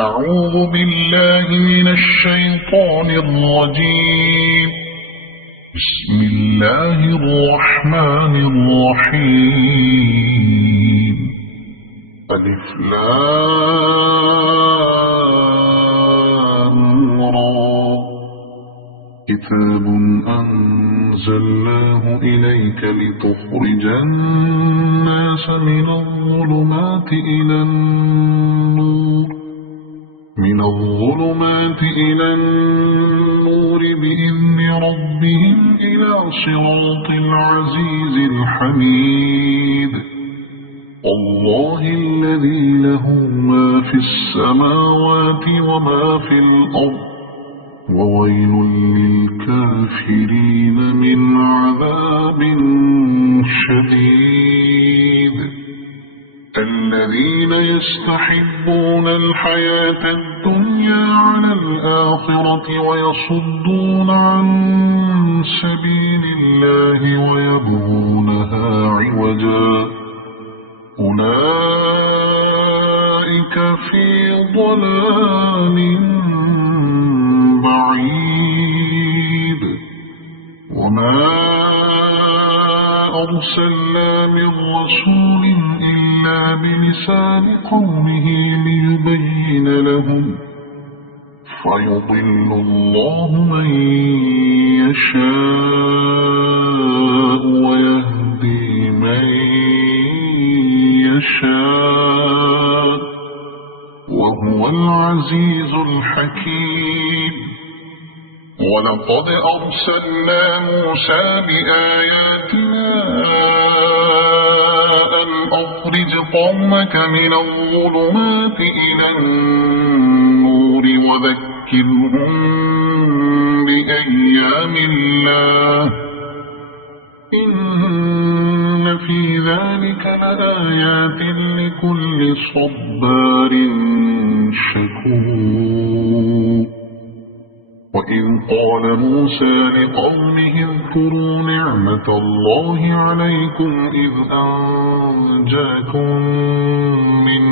أعوذ بالله من الشيطان الرجيم. بسم الله الرحمن الرحيم. ألف لام را. كتاب أنزلناه إليك لتخرج الناس من الظلمات إلى النور بإذن ربهم إلى صراط العزيز الحميد. الله الذي له ما في السماوات وما في الأرض، وويل للكافرين من عذاب شديد. الذين يستحبون الحياة الدنيا على الآخرة ويصدون عن سبيل الله ويبغونها عوجا، أولئك في ضلال بعيد. وما أرسلنا من رسول إلا بلسان قومه ليبين لهم، فيضل الله من يشاء ويهدي من يشاء، وهو العزيز الحكيم. ولقد أرسلنا موسى بآياتنا أن أخرج قومك من الظلمات إلى النور وذكرهم بأيام الله، إن في ذلك لآيات لكل صبار شكور. وإذ قال موسى لقومه اذكروا نعمة الله عليكم إذ أنجاكم من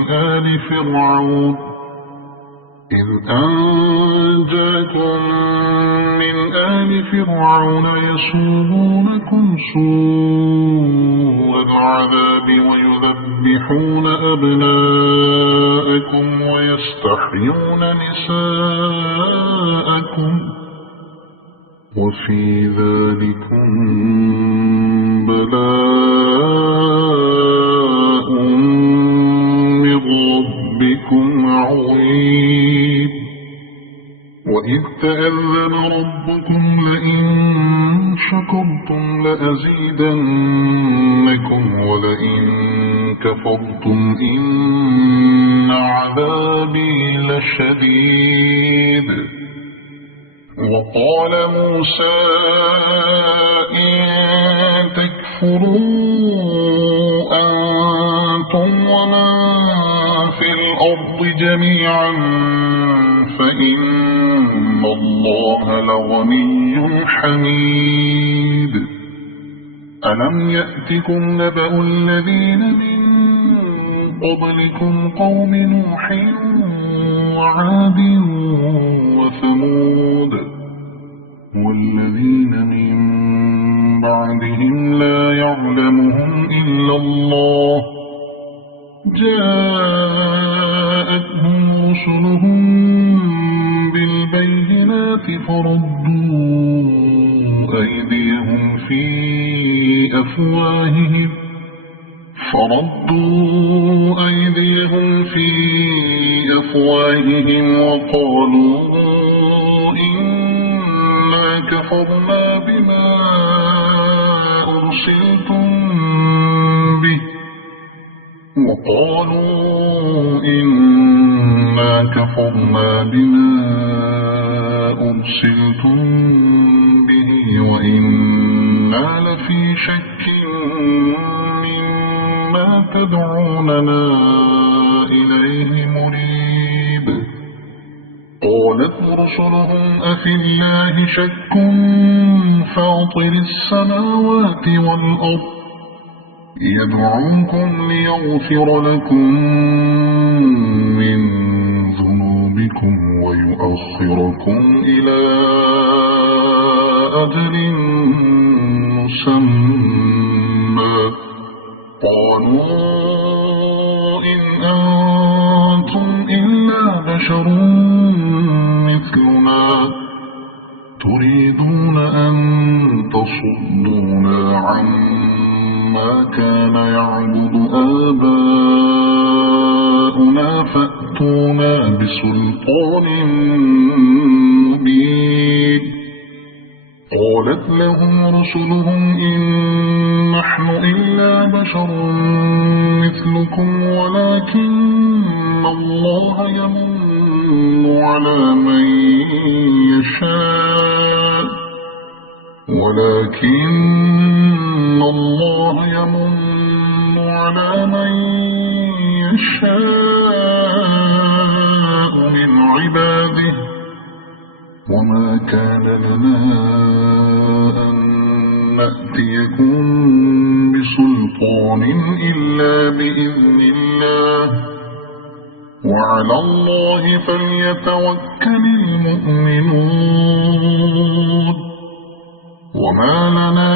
آل فرعون يسومونكم سوء العذاب ويذبحون أبناءكم ويستحيون نساءكم، وفي ذلكم بلاء من ربكم عظيم. وإذ تأذن ربكم لئن شكرتم لأزيدنكم ولئن كفرتم إن عذابي لشديد. وقال موسى إن تكفروا أنتم ومن في الأرض جميعا فإن الله لغني حميد. ألم يأتكم نبأ الذين من قبلكم قوم نوح وعاد وثمود والذين من بعدهم لا يعلمهم إلا الله، جاءتهم رسلهم بالبينات فردوا أيديهم في أفواههم وقالوا إنا كفرنا بما أرسلتم به وإنا لفي شك مما تدعوننا إليه مريب. قالت رسلهم أفي الله شك فاطر السماوات والأرض يدعوكم ليغفر لكم من ذنوبكم بكم ويؤخركم إلى أجل مسمى. قالوا إن أنتم إلا بشر مثلنا تريدون أن تصدونا عما كان يعبد آباؤنا فأتونا بسلطان مبين. قالت لهم رسلهم إن نحن إلا بشر مثلكم ولكن الله يمن على من يشاء من عباده وما كان لنا أن نأتيكم بسلطان إلا بإذن الله وعلى الله فليتوكل المؤمنون. وما لنا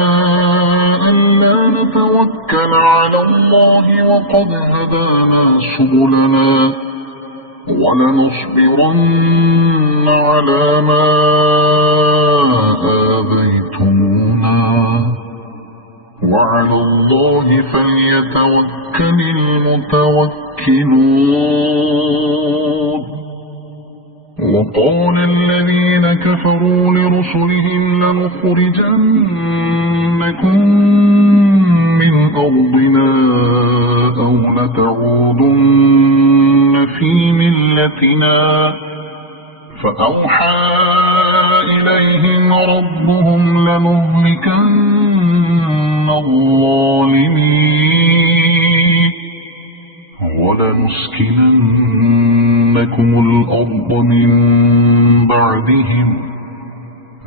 ألا نتوكل على الله وقد هدانا سبلنا ولنصبرن على ما آذيتمونا وعلى الله فليتوكل المتوكلون. وقال الذين كفروا لرسلهم لنخرجنكم من أرضنا أو لتعودن في ملتنا فأوحى إليهم ربهم لنهلكن الظالمين ولنسكننكم الأرض من بعدهم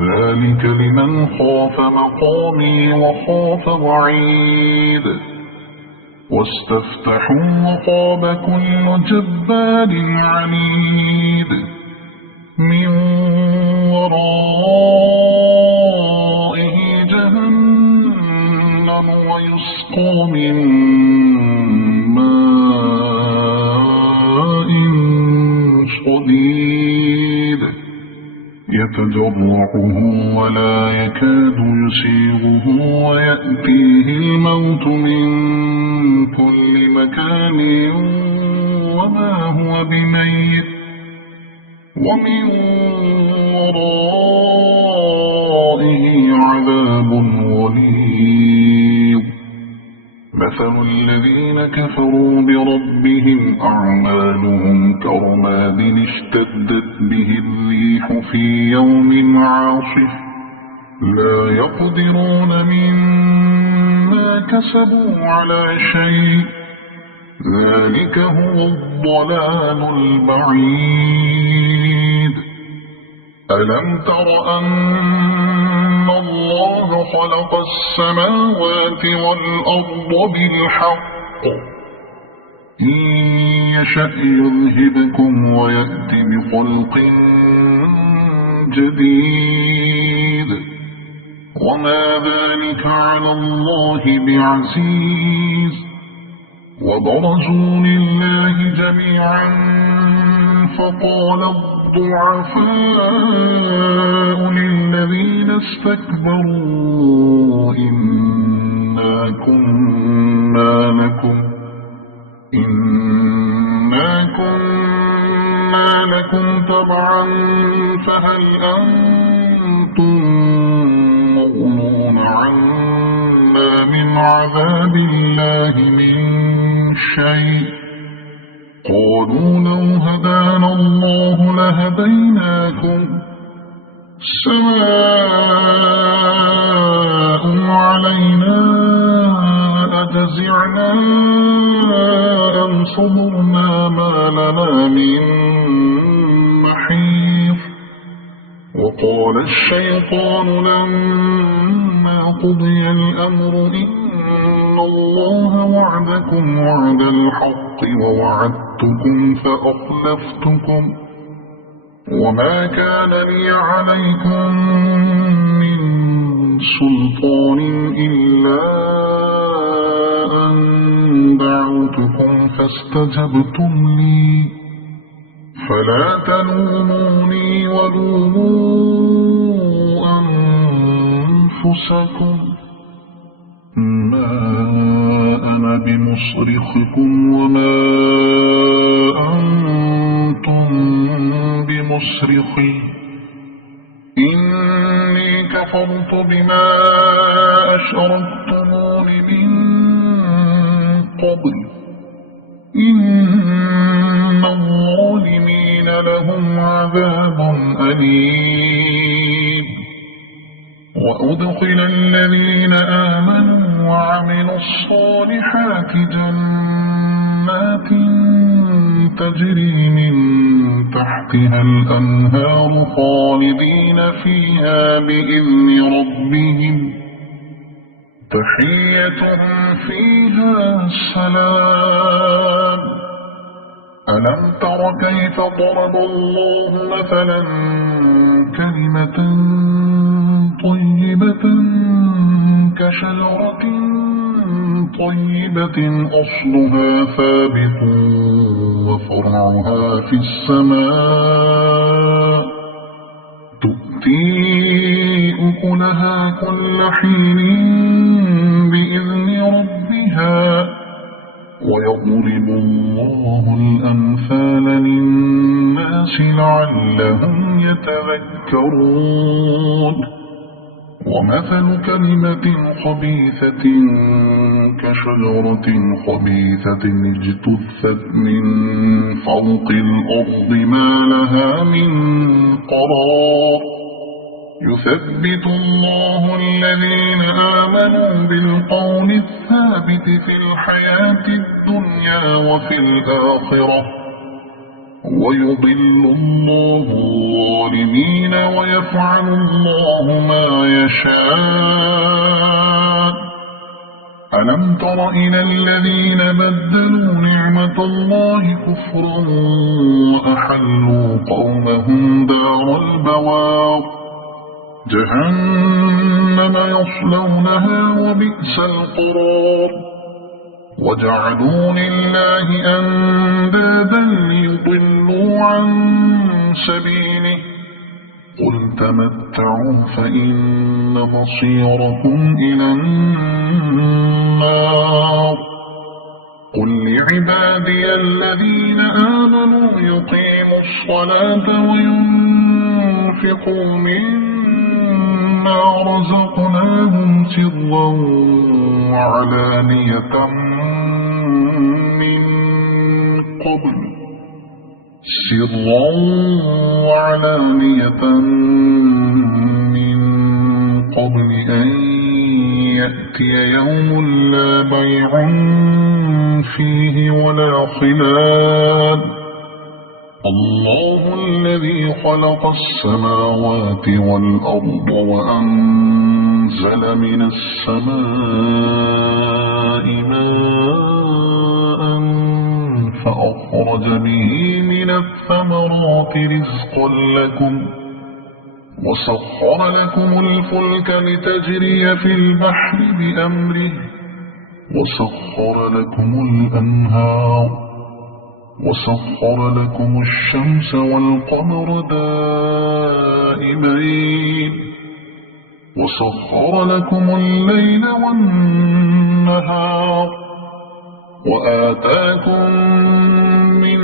ذلك لمن خاف مقامي وخاف وعيد. واستفتحوا وخاب كل جبار عنيد من ورائه جهنم ويسقى من ماء صديد يتجرعه ولا يكاد يسيغه ويأتيه الموت من كل مكان وما هو بميت ومن ورائه عذاب غليظ. مثل الذين كفروا بربهم أعمالهم كرماد اشتدت به الريح في يوم عاصف لا يقدرون مما كسبوا على شيء ذلك هو الضلال البعيد. ألم تر أن الله خلق السماوات والأرض بالحق إن يشأ يذهبكم ويأت بخلق جديد وما ذلك على الله بعزيز. وبرزوا لله جميعا فقال الضعفاء للذين استكبروا إنا كنا لكم تبعا فهل أنتم مغنون عنا من عذاب الله من شيء قالوا لو هدانا الله لهديناكم سواء علينا أجزعنا أم صبرنا ما لنا من محيص. وقال الشيطان لما قضي الأمر إن الله وعدكم وعد الحق ووعدتكم وما كان لي عليكم من سلطان إلا أن دعوتكم فاستجبتم لي فلا تلوموني ولوموا أنفسكم ما أنا بمصرخكم وما أنتم بمصرخي إني كفرت بما أشركتمون من قبل إن الظالمين لهم عذاب أليم وأدخل الذين آمنوا وعملوا الصالحات جنات تجري من تحتها الأنهار خالدين فيها بإذن ربهم تحيتهم فيها سلام ألم تر كيف ضرب الله مثلا كلمة طيبة كشجرة طيبة أصلها ثابت وفرعها في السماء تؤتي أكلها كل حين بإذن ربها ويضرب الله الأمثال للناس لعلهم يتذكرون ومثل كلمة خبيثة كشجرة خبيثة اجتثت من فوق الأرض ما لها من قرار يثبت الله الذين آمنوا بالقول الثابت في الحياة الدنيا وفي الآخرة ويضل الله الظالمين ويفعل الله ما يشاء ألم تر إلى الذين بدلوا نعمة الله كفرا وأحلوا قومهم دار البوار جهنم يصلونها وبئس القرار وجعلوا لله أندادا ليضلوا عن سبيله قل تمتعوا فإن مصيركم إلى النار قل لعبادي الذين آمنوا يقيموا الصلاة وينفقوا مما رزقناهم سرا وعلانية من قبل أن يأتي يوم لا بيع فيه ولا خلال الله الذي خلق السماوات والأرض وأنزل من السماء ماء فأخرج به من الثمرات رزقا لكم وسخر لكم الفلك لتجري في البحر بأمره وسخر لكم الأنهار وسخر لكم الشمس والقمر دائبين وسخر لكم الليل والنهار وآتاكم من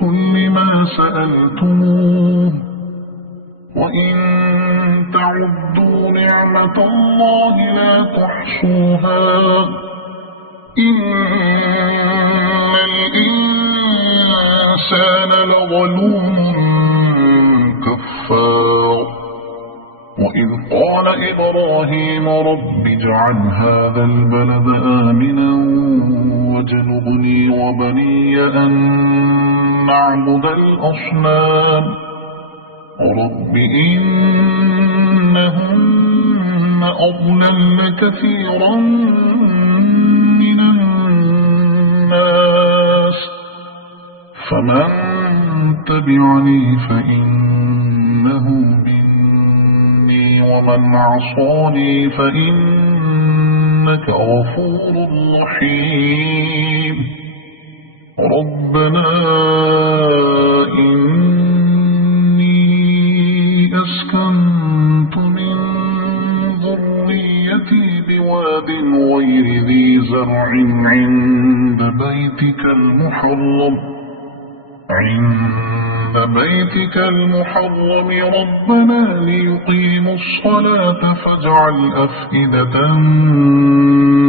كل ما سألتموه وإن تعدوا نعمة الله لا تحصوها إن الإنسان لظلوم كفار وإذ قال إبراهيم رب اجعل هذا البلد آمنا واجنبني وبني أن نعبد الأصنام رب إنهن أضللن كثيرا من الناس فمن تبعني فإنه مني ومن عصاني فإنك غفور رحيم ربنا إني أسكنت من ذريتي بواد غير ذي زرع عند بيتك المحرم ربنا ليقيموا الصلاة فاجعل أفئدة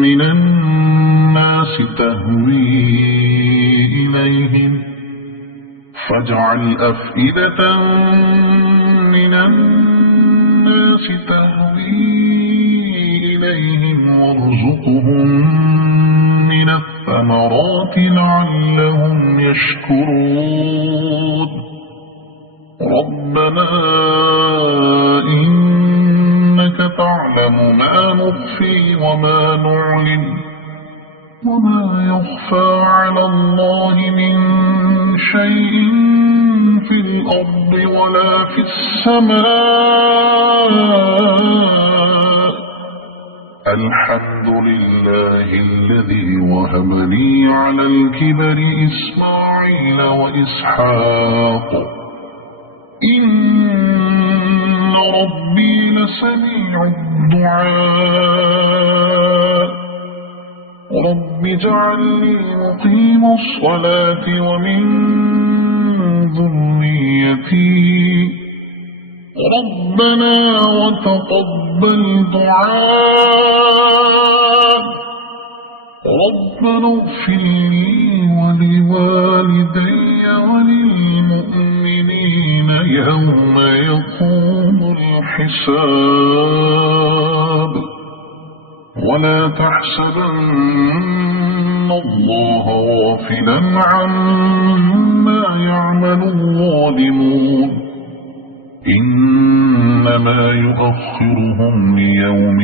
من الناس تهوي إليهم وارزقهم من الثمرات لعلهم يشكرون ربنا إنك تعلم ما نخفي وما نعلن وما يخفى على الله من شيء في الأرض ولا في السماء الحمد لله الذي وهب لي على الكبر إسماعيل وإسحاق إن ربي لسميع الدعاء رب اجعلني مقيم الصلاة ومن ذريتي ربنا وتقبل دعاء ربنا اغفر لي ولوالدي وللمؤمنين يوم يقوم الحساب ولا تحسبن الله غافلا عما يعمل الظالمون إنما يؤخرهم ليوم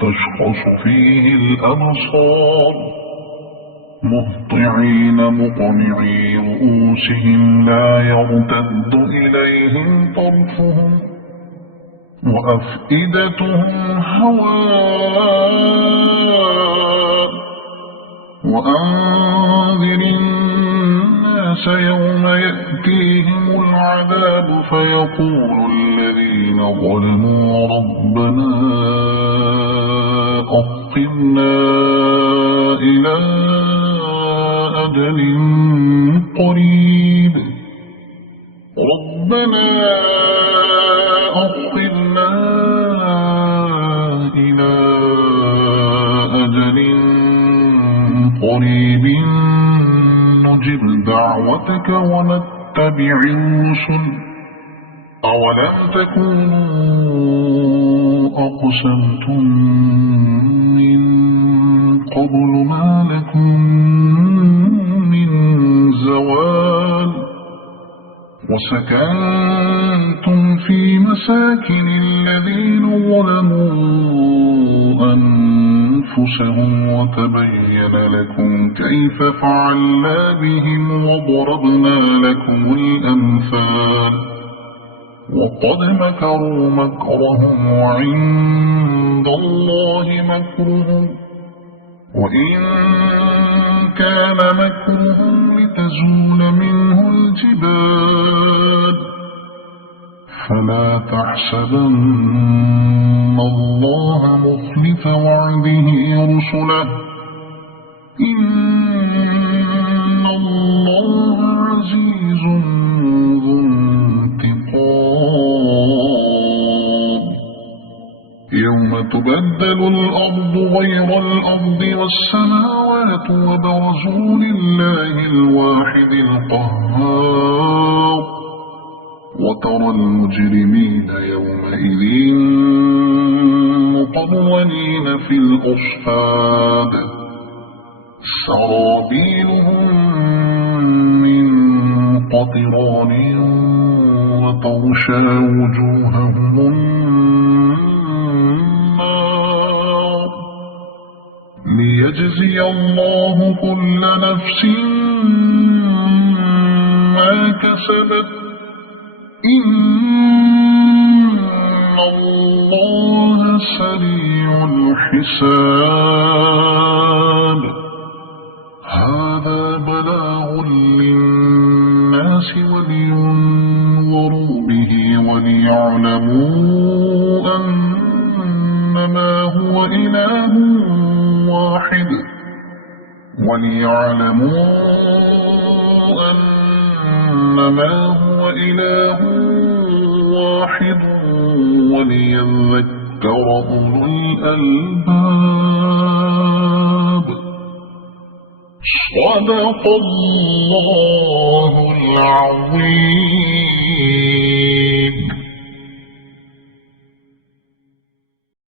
تشخص فيه الأبصار مهطعين مقنعي رؤوسهم لا يرتد إليهم طرفهم وأفئدتهم هواء وأنذر الناس يوم يأتيهم العذاب فيقول الذين ظلموا ربنا أخرنا إلى أجل قريب ربنا أخرنا إلى أجل قريب نجب دعوتك ونتبع الرسل أولم تكونوا أقسمتم من قبل ما لكم من زوال وسكنتم في مساكن الذين ظلموا أنفسهم وتبين لكم كيف فعلنا بهم وضربنا لكم الأمثال وقد مكروا مكرهم وعند الله مكرهم وإن كان مكرهم لتزول منه الجبال فلا تحسبن الله مخلف وعده رسله إن الله عزيز ذو انتقام يوم تبدل الأرض غير الأرض والسماوات وبرزوا لله الواحد القهار وترى المجرمين يومئذ مقرنين في الأصفاد سرابيلهم من قطران وتغشى وجوههم النار ليجزي الله كل نفس ما كسبت إن الله سريع الحساب. هذا بلاغ للناس ولينذروا به وليعلموا أنما هو إله واحد وليذكر أولو الألباب. صدق الله العظيم.